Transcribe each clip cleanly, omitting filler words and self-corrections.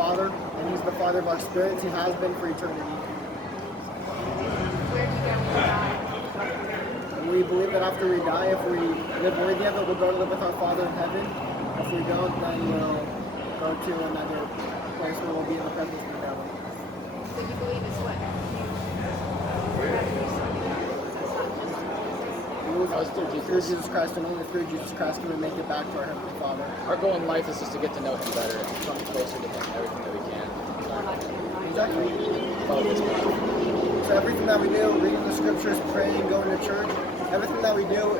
Father, and He's the Father of our spirits. He has been for eternity. Where do you go when you die? We believe that after we die, if we live worthy of it, we'll go to live with our Father in heaven. If we don't, then we'll go to another place where we'll be in the presence of the devil. So you believe it's what? Through Jesus Christ, and only through Jesus Christ can we make it back to our Heavenly Father. Our goal in life is just to get to know Him better and come closer to Him, everything that we can. Exactly. Follow His path. So everything that we do, reading the scriptures, praying, going to church, everything that we do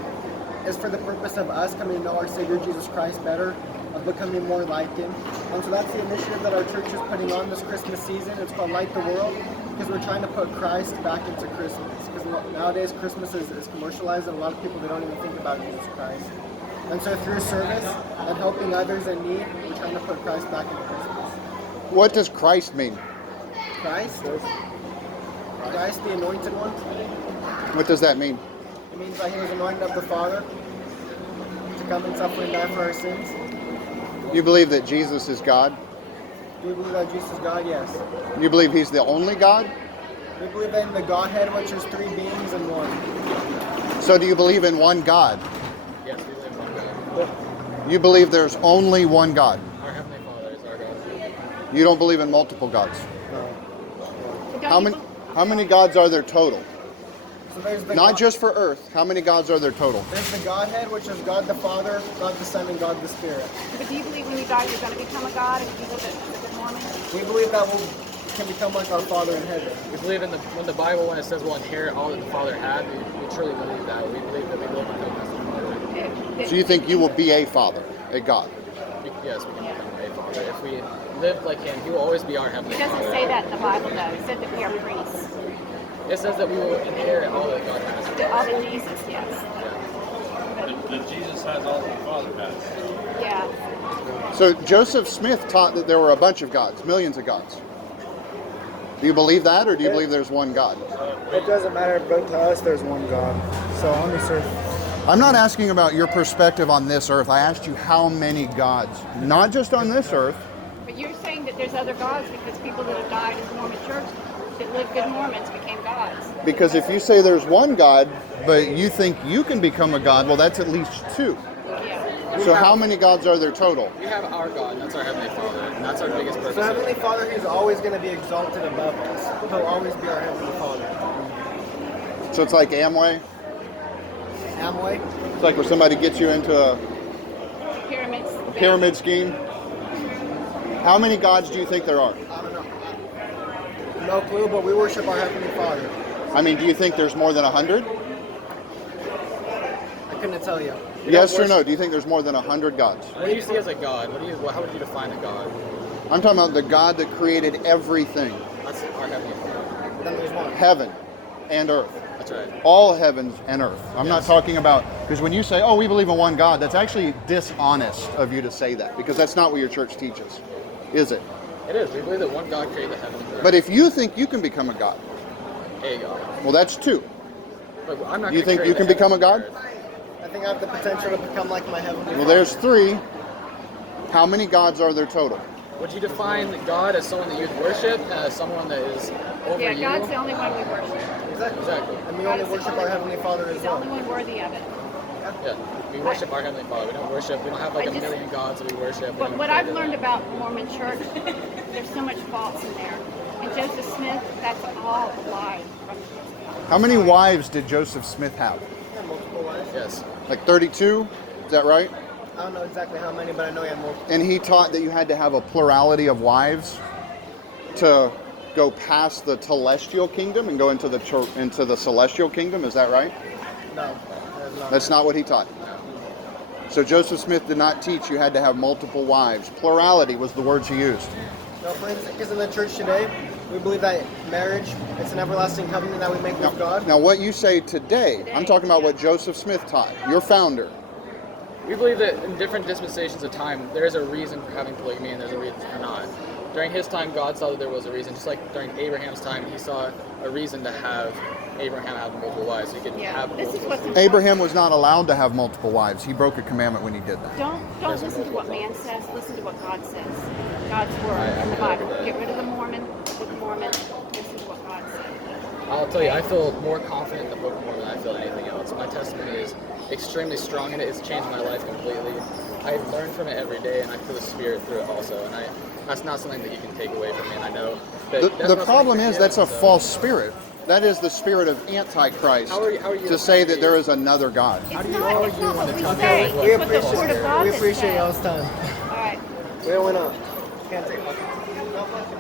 is for the purpose of us coming to know our Savior Jesus Christ better, of becoming more like Him. And so that's the initiative that our church is putting on this Christmas season. It's called Light the World, because we're trying to put Christ back into Christmas. Because nowadays Christmas is commercialized, and a lot of people, they don't even think about Jesus Christ. And so through service and helping others in need, we're trying to put Christ back into Christmas. What does Christ mean? Christ? Christ, the Anointed One. What does that mean? It means that He was anointed of the Father to come and suffer and die for our sins. You believe that Jesus is God? Do we believe that Jesus is God? Yes. You believe He's the only God? We believe in the Godhead, which is three beings in one. So do you believe in one God? Yes, we believe in one God. You believe there's only one God? Our Heavenly Father is our God. You don't believe in multiple gods? No. How many gods are there total? So there's the Not just for Earth. How many gods are there total? There's the Godhead, which is God the Father, God the Son, and God the Spirit. But do you believe when you die you're going to become a god if you live as a Mormon? We believe that we can become like our Father in heaven. We believe in when the Bible, when it says we'll inherit all that the Father had, we truly believe that. We believe that we live with Him as the Father. So you think you will be a father, a God? Yes, we can become a Father. If we live like Him, He will always be our Heavenly It Father. doesn't say that in the Bible, though. It said that we are priests. It says that we will inherit all that God has for us. All the Jesus, yes. That Jesus has all that the Father has. Yeah. So Joseph Smith taught that there were a bunch of gods, millions of gods. Do you believe that, or do you believe there's one God? It doesn't matter, but to us there's one God. So on this earth. I'm not asking about your perspective on this earth. I asked you how many gods, not just on this earth. But you're saying that there's other gods because people that have died in the Mormon church that lived good Mormons became gods. Because if you say there's one God, but you think you can become a God, well, that's at least two. Yeah. So how many gods are there total? We have our God, and that's our Heavenly Father, and that's our biggest purpose. So Heavenly Father, He's always going to be exalted above us. He'll always be our Heavenly Father. So it's like Amway? Amway? It's like when somebody gets you into a Pyramids. pyramid scheme? How many gods do you think there are? I don't know. No clue, but we worship our Heavenly Father. I mean, do you think there's more than 100? I couldn't tell you. Yes or no? Do you think there's more than 100 gods? What do you see as a God? How would you define a God? I'm talking about the God that created everything. That's our Heavenly Father. Then there's one. Heaven and earth. That's right. All heavens and earth. I'm not talking about, because when you say, oh, we believe in one God, that's actually dishonest of you to say that, because that's not what your church teaches, is it? It is. We believe that one God created the heaven and earth. But if you think you can become a God, A God. well, that's two. But I'm not You gonna think create you the can heaven become a and God? earth. I think I have the potential to become like my Heavenly Father. Well, there's three. How many gods are there total? Would you define God as someone that you'd worship, as someone that is over Yeah, you? God's the only one we worship. Exactly. And we only worship our Heavenly Father as He's the well. only one worthy of it. Yeah. We worship our Heavenly Father. We don't worship. We don't have like I a just- million gods that we worship. We But don't what pray I've to learned them. about the Mormon church, there's so much faults in there. And Joseph Smith, that's all a lie. How many wives did Joseph Smith have? Yeah, multiple wives. Yes. Like 32? Is that right? I don't know exactly how many, but I know he had multiple. And he taught that you had to have a plurality of wives to go past the celestial kingdom and go into the celestial kingdom. Is that right? No, that's not. That's not what he taught. So Joseph Smith did not teach you had to have multiple wives. Plurality was the words he used. No, for instance, because in the church today, we believe that marriage, it's an everlasting covenant that we make with God. Now what you say today, I'm talking about what Joseph Smith taught, your founder. We believe that in different dispensations of time, there is a reason for having polygamy and there's a reason for not. during his time, God saw that there was a reason. Just like during Abraham's time, he saw a reason to have Abraham have multiple wives. So he could have This is multiple. what's important. Abraham was not allowed to have multiple wives. He broke a commandment when he did that. Don't listen to what man says. Listen to what God says. God's word in the Bible. Get rid of the Mormon. Book of Mormon. Listen to what God says. I'll tell you, I feel more confident in the Book of Mormon than I feel in anything else. My testimony is extremely strong in it. It's changed my life completely. I learn from it every day, and I feel the Spirit through it also. And that's not something that you can take away from me. And I know that The problem is that's a false spirit. That is the spirit of Antichrist How are you to say that there is another God. It's not what we say. We It's what the Word of God we has appreciate said. y'all's time. All right. We don't want to. Can't take much.